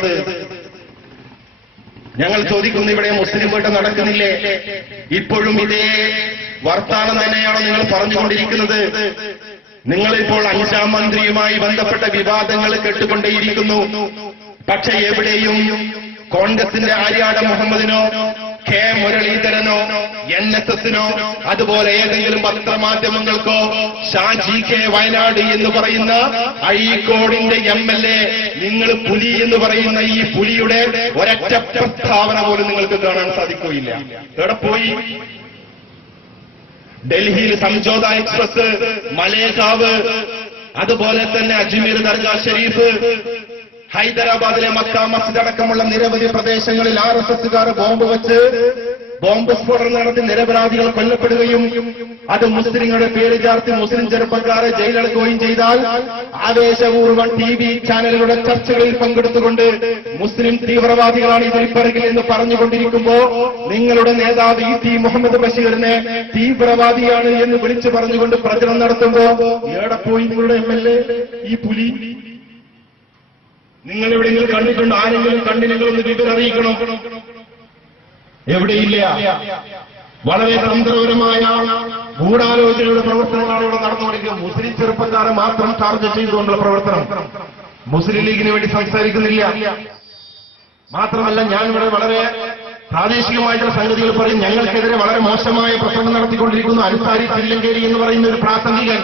പറഞ്ഞത്? ഞങ്ങൾ ചോദിക്കുന്നു, ഇവിടെ മുസ്ലിം വീട് നടക്കുന്നില്ലേ? ഇപ്പോഴും ഇതേ വർത്താനം തന്നെയാണോ നിങ്ങൾ പറഞ്ഞുകൊണ്ടിരിക്കുന്നത്? നിങ്ങളിപ്പോൾ 5ാം മന്ത്രിയുമായി ബന്ധപ്പെട്ട വിവാദങ്ങൾ കേട്ടുകൊണ്ടേയിരിക്കുന്നു. പക്ഷെ എവിടെയും കോൺഗ്രസിന്റെ ആര്യാട മുഹമ്മദിനോ കെ മുരളീധരനോ NSSനോ അതുപോലെ ഏതെങ്കിലും പത്രമാധ്യമങ്ങൾക്കോ ഷാജി കെ വയനാട് എന്ന് പറയുന്ന അഴീക്കോടിന്റെ MLA നിങ്ങൾ പുലി എന്ന് പറയുന്ന ഈ പുലിയുടെ ഒരൊറ്റ പ്രസ്താവന പോലും നിങ്ങൾക്ക് കാണാൻ സാധിക്കുകയില്ല. എവിടെ പോയി? ഡൽഹിയിൽ സംജോത എക്സ്പ്രസ്, മലേഗാവ്, അതുപോലെ തന്നെ അജ്മീർ ദർഗാ ഷരീഫ്, ഹൈദരാബാദിലെ മക്ക മസ്ജിദ് അടക്കമുള്ള നിരവധി പ്രദേശങ്ങളിൽ RSSകാർ ബോംബ് സ്ഫോടനം നടത്തി നിരപരാധികൾ കൊല്ലപ്പെടുകയും അത് മുസ്ലിങ്ങളുടെ പേര് ചേർത്ത് മുസ്ലിം ചെറുപ്പക്കാരെ ജയിലടക്കുകയും ചെയ്താൽ ആവേശപൂർവ്വം TV ചാനലുകളുടെ ചർച്ചകളിൽ പങ്കെടുത്തുകൊണ്ട് മുസ്ലിം തീവ്രവാദികളാണ് ഇതിൽ പിറകിൽ എന്ന് പറഞ്ഞുകൊണ്ടിരിക്കുമ്പോ നിങ്ങളുടെ നേതാവ് ET മുഹമ്മദ് ബഷീറിനെ തീവ്രവാദിയാണ് എന്ന് വിളിച്ചു പറഞ്ഞുകൊണ്ട് പ്രചരണം നടത്തുമ്പോ എവിടെ പോയി നിങ്ങളുടെ MLA ഈ പുലി? നിങ്ങൾ എവിടെയെങ്കിലും കണ്ടിട്ടുണ്ടോ? ആരെങ്കിലും കണ്ടില്ലെങ്കിലൊന്ന് വിവരം അറിയിക്കണം. എവിടെയില്ല. വളരെ തന്ത്രപരമായ ഗൂഢാലോചനയുടെ പ്രവർത്തനങ്ങളാണ് ഇവിടെ നടന്നുകൊണ്ടിരിക്കുന്നത്. മുസ്ലിം ചെറുപ്പക്കാരെ മാത്രം ടാർഗറ്റ് ചെയ്തുകൊണ്ടുള്ള പ്രവർത്തനം. മുസ്ലിം ലീഗിന് വേണ്ടി സംസാരിക്കുന്നില്ല. മാത്രമല്ല, ഞാൻ ഇവിടെ വളരെ പ്രാദേശികമായിട്ടുള്ള സംഗതികൾ പറയും. ഞങ്ങൾക്കെതിരെ വളരെ മോശമായ പ്രസംഗം നടത്തിക്കൊണ്ടിരിക്കുന്നു അൻസാരി തില്ലങ്കേരി എന്ന് പറയുന്ന ഒരു പ്രാസംഗികൻ.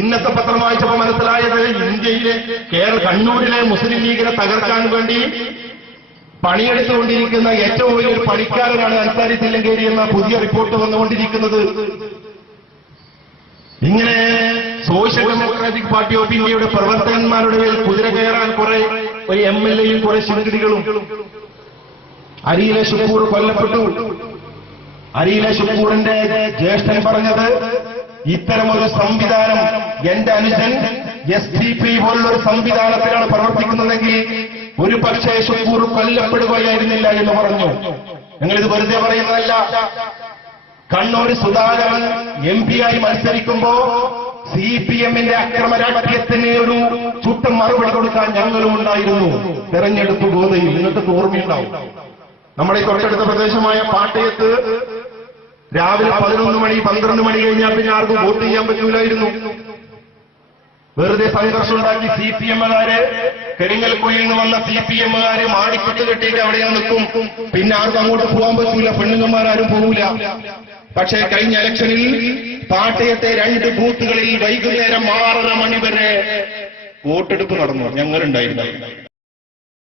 ഇന്നത്തെ പത്രം വായിച്ചപ്പോൾ മനസ്സിലായത് ഇന്ത്യയിലെ കണ്ണൂരിലെ മുസ്ലിം ലീഗിനെ തകർക്കാൻ വേണ്ടി പണിയെടുത്തുകൊണ്ടിരിക്കുന്ന ഏറ്റവും വലിയൊരു പണിക്കാരനാണ് അൻസാരി തില്ലങ്കേരി എന്ന പുതിയ റിപ്പോർട്ട് വന്നുകൊണ്ടിരിക്കുന്നത്. ഇങ്ങനെ സോഷ്യൽ ഡെമോക്രാറ്റിക് പാർട്ടി ഓഫ് ഇന്ത്യയുടെ പ്രവർത്തകന്മാരുടെ മേൽ കുതിര കയറാൻ കുറെ ഒരു MLAയും കുറെ ശിവഗിരികളും. അരിയിലെ ഷുക്കൂർ കൊല്ലപ്പെട്ടു. അരിയിലെ ഷുക്കൂറിന്റെ ജ്യേഷ്ഠൻ പറഞ്ഞത്, ഇത്തരമൊരു സംവിധാനം എന്റെ അനുജൻ SDP പോലുള്ളൊരു സംവിധാനത്തിലാണ് പ്രവർത്തിക്കുന്നതെങ്കിൽ ഒരു പക്ഷേ ഷുക്കൂർ കൊല്ലപ്പെടുകയായിരുന്നില്ല എന്ന് പറഞ്ഞു. ഞങ്ങളിത് വെറുതെ പറയുന്നതല്ല. കണ്ണൂർ സുധാകരൻ MP ആയി മത്സരിക്കുമ്പോ CPMന്റെ അക്രമ രാഷ്ട്രീയത്തിന് ഒരു ചുട്ടം മറുപടി കൊടുക്കാൻ ഞങ്ങളും ഉണ്ടായിരുന്നു. തെരഞ്ഞെടുപ്പ് ഗോതയിൽ നിങ്ങൾക്ക് ഓർമ്മയുണ്ടാവും. നമ്മുടെ ഈ തൊട്ടടുത്ത പ്രദേശമായ പാട്ടയത്ത് രാവിലെ 11 മണി 12 മണി കഴിഞ്ഞാൽ പിന്നെ ആർക്കും വോട്ട് ചെയ്യാൻ പറ്റൂലായിരുന്നു. വെറുതെ സംഘർഷം ഉണ്ടാക്കി CPMകാര്, കരിങ്ങൽക്കുഴിയിൽ നിന്ന് വന്ന CPMകാര് മാടിക്കെട്ട് കെട്ടിയിട്ട് അവിടെ നിൽക്കും. പിന്നെ ആർക്കും അങ്ങോട്ട് പോകാൻ പറ്റൂല, പെണ്ണുങ്ങന്മാരും പോകൂല. പക്ഷേ കഴിഞ്ഞ ഇലക്ഷനിൽ പാട്ടയത്തെ 2 ബൂത്തുകളിൽ വൈകുന്നേരം 6:30 മണി വരെ വോട്ടെടുപ്പ് നടന്നു. ഞങ്ങളുണ്ടായിരുന്നു.